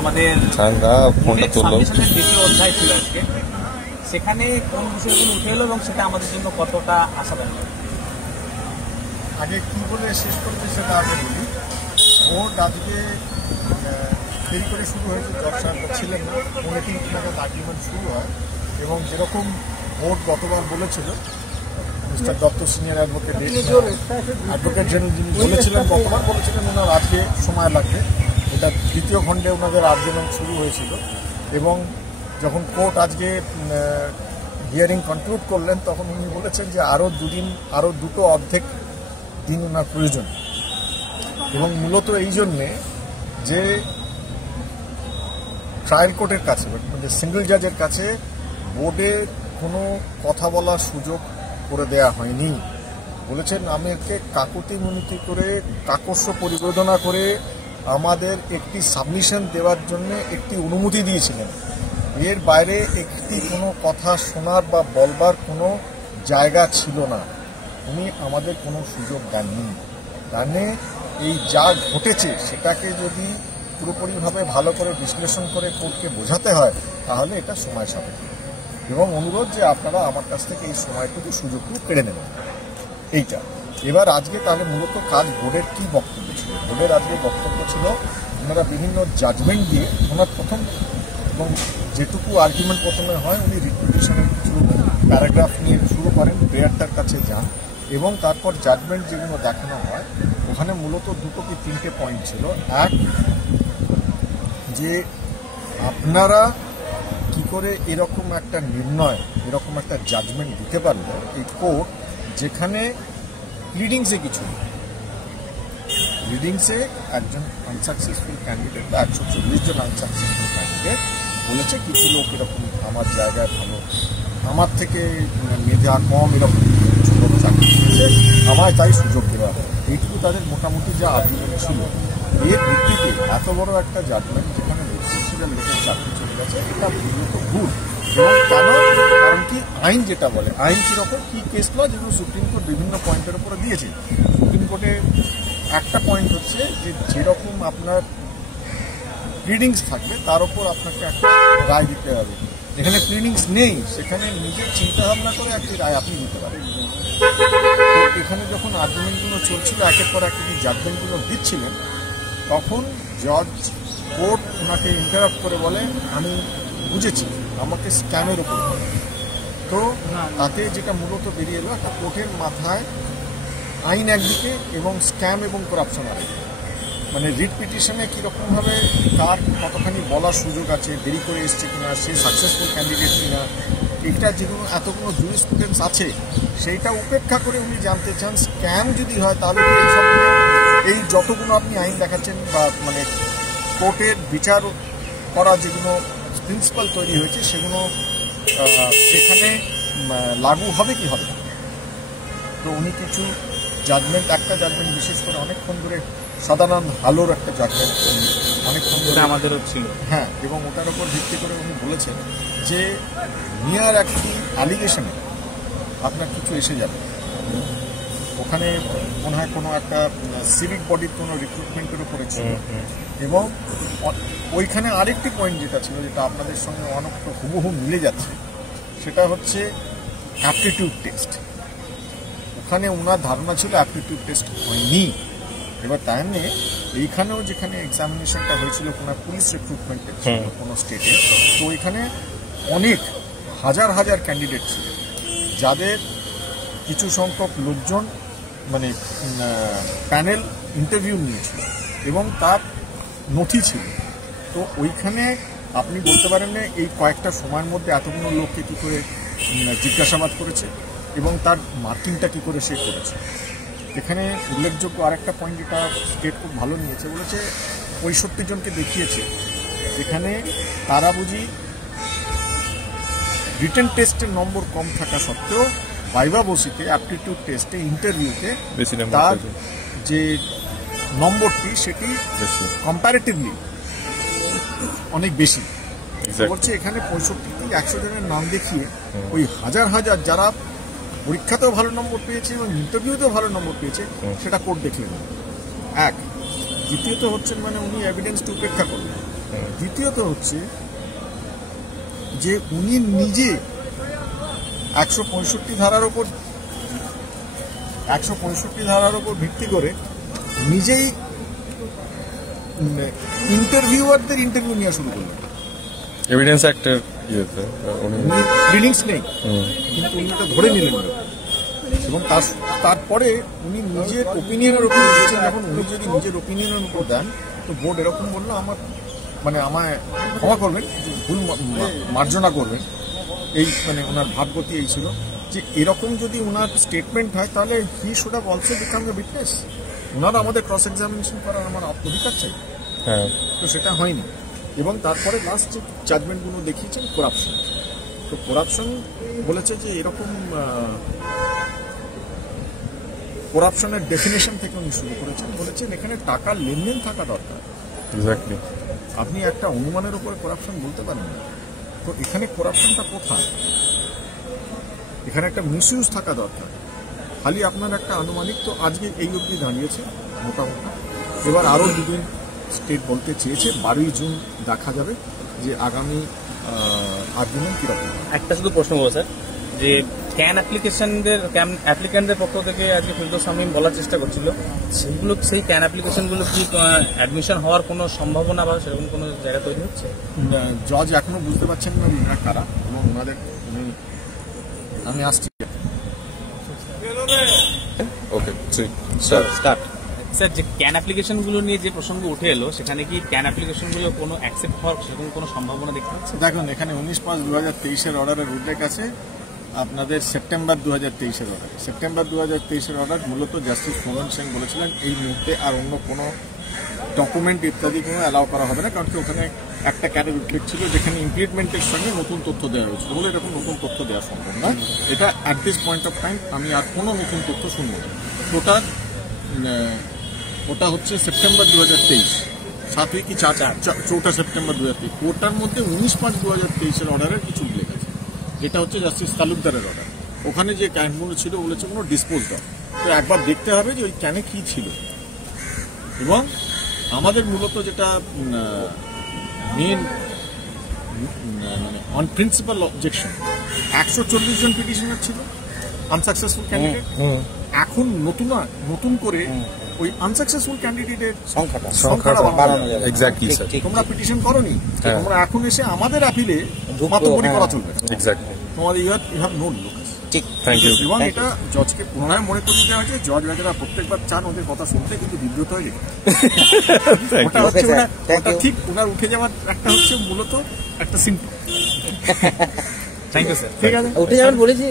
আমাদের দ্বিতীয় অধ্যায় ছিল আজকে, সেখানে কোন বিষয়গুলো উঠে এলো এবং সেটা আমাদের জন্য কতটা আশাদায়ক? আগে কী বলে শেষ করবে সেটা আগে বলি। ভোট আজকে দেরি করে শুরু হয়েছে, জজ সাহেব ছিলেন না, 3:30 নাগাদ আর্গুমেন্ট শুরু হয় এবং যেরকম ভোট গতবার বলেছিল mister Dutta senior advocate general যিনি বলেছিলেন, গতবার বলেছিলেন ওনার আজকে সময় লাগবে। এটা দ্বিতীয় খণ্ডে ওনাদের আর্গুমেন্ট শুরু হয়েছিল এবং যখন কোর্ট আজকে হিয়ারিং কনক্লুড করলেন তখন উনি বলেছেন যে আরও দুটো অর্ধেক দিন ওনার প্রয়োজন। এবং মূলত এই জন্যে যে ট্রায়াল কোর্টের কাছে মানে সিঙ্গল জাজের কাছে বোর্ডে কোনো কথা বলার সুযোগ করে দেয়া হয়নি। বলেছেন আমাকে কাকুতি মিনতি করে কাকস্য পরিবেদনা করে আমাদের একটি সাবমিশন দেওয়ার জন্য একটি অনুমতি দিয়েছিলেন, এর বাইরে একটি কোনো কথা শোনার বা বলবার কোনো জায়গা ছিল না। উনি আমাদের কোনো সুযোগ দেননি। মানে এই যা ঘটেছে সেটাকে যদি পুরোপুরিভাবে ভালো করে বিশ্লেষণ করে কোর্টকে বোঝাতে হয় তাহলে এটা সময় সাপেক্ষ এবং অনুরোধ যে আপনারা আমার কাছ থেকে এই সময়টুকু সুযোগটুকু কেড়ে নেবেন এইটা। এবার আজকে তাহলে মূলত কাজ বোর্ডের কী বক্তব্য ছিল? বোর্ডের আজকে বক্তব্য ছিল ওনারা বিভিন্ন জাজমেন্ট দিয়ে ওনার প্রথম এবং যেটুকু আর্গুমেন্ট প্রথমে হয় উনি রিপিটিশনের কিছু প্যারাগ্রাফ নিয়ে শুরু করেন, প্রেয়ারটার কাছে যান এবং তারপর জাজমেন্ট যেগুলো দেখানো হয় ওখানে মূলত দুটো কি তিনটে পয়েন্ট ছিল। এক, যে আপনারা কি করে এরকম একটা নির্ণয়, এরকম একটা জাজমেন্ট দিতে পারলো এই কোর্ট, যেখানে প্লিডিংসে কিছু প্লিডিংসে একজন আনসাকসেসফুল ক্যান্ডিডেট বা 140 জন আনসাকসেসফুল ক্যান্ডিডেট বলেছে কিছু লোক এরকম আমার জায়গায় ভালো, আমার থেকে মেধা কম, এরকম কিছু লোক চাকরি করেছে, আমায় তাই সুযোগ দেওয়া হয়। এইটুকু তাদের মোটামুটি যা আর্গুমেন্ট ছিল। এর ভিত্তিতে এত বড় একটা জাজমেন্ট যেখানে রেসিডেন্সিয়াল লোকের চাকরি চলে গেছে, এটা মূলত ভুল। এবং কেন? কারণ কি আইন যেটা বলে, আইন কীরকম কী কেস ল যেগুলো সুপ্রিম কোর্ট বিভিন্ন পয়েন্টের উপরে দিয়েছে। সুপ্রিম কোর্টের একটা পয়েন্ট হচ্ছে যে যেরকম আপনার প্লিডিংস থাকবে তার উপর আপনাকে একটা রায় দিতে হবে। যেখানে প্লিডিংস নেই সেখানে নিজের চিন্তাভাবনা করে একটি রায় আপনি দিতে পারেন। তো এখানে যখন আর্গুমেন্টগুলো চলছিল, একের পর এক জাজমেন্টগুলো দিচ্ছিলেন, তখন জজ কোর্ট ওনাকে ইন্টারাপ্ট করে বলে আমি বুঝেছি, আমাকে স্ক্যামের ওপর বলে। তো তাতে যেটা মূলত বেরিয়ে এলো একটা কোর্টের মাথায় আইন একদিকে এবং স্ক্যাম এবং করাপশন আরেকদিকে। মানে রিট পিটিশনে কীরকমভাবে কার কতখানি বলার সুযোগ আছে, দেরি করে এসছে কিনা, সে সাকসেসফুল ক্যান্ডিডেট কিনা, এটা যেগুলো এতগুলো জুরিসপ্রুডেন্স আছে সেইটা উপেক্ষা করে উনি জানতে চান স্ক্যাম যদি হয় তাহলে এইসব এই যতগুলো আপনি আইন দেখাচ্ছেন বা মানে কোর্টের বিচার করা যেগুলো প্রিন্সিপাল তৈরি হয়েছে সেগুলো সেখানে লাগু হবে কি হবে না। তো উনি কিছু জাজমেন্ট, একটা জাজমেন্ট বিশেষ করে অনেকক্ষণ ধরে সদানন্দ হালোর একটা জাজমেন্ট অনেকক্ষণ ধরে আমাদেরও ছিল, হ্যাঁ, এবং ওটার উপর ভিত্তি করে উনি বলেছেন যে নিয়ার একটি অ্যালিগেশনে আপনার কিছু এসে যাবে। ওখানে মনে হয় কোনো একটা সিভিক বডির কোনো রিক্রুটমেন্টের উপরে ছিল এবং ওইখানে আরেকটি পয়েন্ট যেটা ছিল, যেটা আপনাদের সঙ্গে অনেকটা হুবহু মিলে যাচ্ছে, সেটা হচ্ছে অ্যাপটিটিউড টেস্ট। ওখানে ওনার ধারণা ছিল অ্যাপটিটিউড টেস্ট হয়নি। এবার তাই নিয়ে এইখানেও যেখানে এক্সামিনেশনটা হয়েছিল কোনো পুলিশ রিক্রুটমেন্টের কোনো স্টেটে, তো ওইখানে অনেক হাজার হাজার ক্যান্ডিডেট ছিল যাদের কিছু সংখ্যক লোকজন মানে প্যানেল ইন্টারভিউ নিয়েছিল এবং তার নথি ছিল। তো ওইখানে আপনি বলতে পারেন না এই কয়েকটা সময়ের মধ্যে এতগুলো লোককে কী করে জিজ্ঞাসাবাদ করেছে এবং তার মার্কিংটা কী করে সে করেছে। এখানে উল্লেখযোগ্য আরেকটা পয়েন্ট যেটা স্টেট খুব ভালো নিয়েছে, বলেছে 65 জনকে দেখিয়েছে যেখানে তারা বুঝি রিটেন টেস্টের নম্বর কম থাকা সত্ত্বেও ভাইভা বসিতে অ্যাপটিটিউড টেস্টে ইন্টারভিউতে তার যে নম্বরটি সেটি কম্পারেটিভলি অনেক বেশি বলছে। এখানে 65-100 জনের নাম দেখিয়ে ওই হাজার হাজার যারা পরীক্ষাতেও ভালো নম্বর পেয়েছে এবং ইন্টারভিউতেও ভালো নম্বর পেয়েছে সেটা কোর্ট দেখলেন। এক, দ্বিতীয়ত হচ্ছেন মানে উনি এভিডেন্সটি উপেক্ষা করলেন। দ্বিতীয়ত হচ্ছে যে উনি নিজে 165 ধারার ওপর ভিত্তি করে নিজেই ইন্টারভিউয়ারদের ইন্টারভিউ নেওয়া শুরু করলেন। এভিডেন্স অ্যাক্টের ইয়েতে উনি ফিলিংস নেই, কিন্তু উনি এটা ধরে নিলেন না। এবং তারপরে উনি নিজের ওপিনিয়নের উপর দিয়েছেন। এখন উনি যদি নিজের ওপিনিয়নের উপর দেন, তো বোর্ড এরকম বললো আমায় ক্ষমা করবেন, ভুল মার্জনা করবেন, এই ওনার ভাবগতি এই ছিল যে এরকম যদি ওনার স্টেটমেন্ট হয় তাহলে he should have also become the witness. ওনারা আমাদের ক্রস এক্সামিনেশন করার আমার অধিকার চাই, তো সেটা হয়নি। এবং তারপরে লাস্ট যে জাজমেন্টগুলো দেখিয়েছেন করাপশন, তো করাপশন বলেছে যে এরকম করাপশনের ডেফিনেশন থেকে উনি শুরু করেছেন। বলেছেন এখানে টাকার লেনদেন থাকা দরকার। এক্স্যাক্টলি, আপনি একটা অনুমানের উপরে করাপশন বলতে পারেন না। তো এখানে করাপশনটা কোথায়? এখানে একটা মিসইউজ থাকা দরকার। খালি আপনার একটা আনুমানিক, তো আজকে এই অবধি দাঁড়িয়েছে মোটামুটি। এবার আরও দুদিন স্টেট বলতে চেয়েছে, 12ই জুন দেখা যাবে যে আগামী আর্গুমেন্ট কীরকম। একটা শুধু প্রশ্ন বলো স্যার, যে অ্যাপ্লিক্যান্টদের পক্ষ থেকে আজকে ফিরদৌস শামীম বলার চেষ্টা করছিল, সেই ক্যান অ্যাপ্লিকেশনগুলো কি অ্যাডমিশন হওয়ার কোনো সম্ভাবনা বা সেরকম কোনো জায়গা তৈরি হচ্ছে? জজ এখনো বুঝতে পারছেন না ওনারা কারা, এবং ওনাদের আমি আসছি। ওকে, স্টার্ট। স্যার, যে ক্যান অ্যাপ্লিকেশনগুলো নিয়ে যে প্রসঙ্গ উঠে এলো, সেখানে কি ক্যান অ্যাপ্লিকেশনগুলো কোনো অ্যাকসেপ্ট হওয়ার সেরকম কোনো সম্ভাবনা দেখতে পাচ্ছেন? দেখুন, এখানে 19/5/2023 অর্ডারের উল্লেখ আছে। আপনাদের সেপ্টেম্বর 2023 অর্ডার, সেপ্টেম্বর 2023 অর্ডার মূলত জাস্টিস মোহন সিং বলেছিলেন এই মুহূর্তে আর অন্য কোনো ডকুমেন্ট ইত্যাদি কোনো অ্যালাউ করা হবে না, কারণ কি ওখানে একটা ক্যানের উল্লেখ ছিল যেখানে ইমপ্লিমেন্টের সঙ্গে নতুন তথ্য দেওয়া হয়েছিল বলে এরকম নতুন তথ্য দেওয়া সম্ভব না। এটা at this point of time আমি আর কোনো নতুন তথ্য শুনবো না। ওটা হচ্ছে সেপ্টেম্বর 2023, 7 কি 4 সেপ্টেম্বর 2023। ওটার মধ্যে 19/5/2023 অর্ডারের কিছু উল্লেখ আছে, যেটা হচ্ছে জাস্টিস তালুকদারের অর্ডার। ওখানে যে ক্যানগুলো ছিল বলেছে কোনো ডিসপোজ অফ, তো একবার দেখতে হবে যে ওই ক্যানে কী ছিল। এবং আমাদের মূলত যেটা মেন অন প্রিন্সিপাল অবজেকশন, 140 জন পিটিশনার ছিল আনসাকসেসফুল ক্যান্ডিডেট। এখন নতুন করে ওই আনসাকসেসফুল ক্যান্ডিডেটের সংখ্যাটা বাড়ানো যাবে। এক্স্যাক্টলি স্যার, তোমরা পিটিশন করোনি, তোমরা এখন এসে আমাদের আপিলে মাতব্বরি করা চলবে না। এক্স্যাক্টলি, তোমাদের you have no locus. Thank you. এবং এটা জজকে পুনরায় মনে করিয়ে দেওয়া হয়েছে, জজ রাজারা প্রত্যেকবার চান ওদের কথা শুনতে, কিন্তু বিব্রত হয়ে যায়। ওটা হচ্ছে ওটা ঠিক ওনার উঠে যাওয়ার একটা হচ্ছে মূলত একটা সিম্পটম। Thank you sir. ঠিক আছে, উঠে যাবেন বলেছি।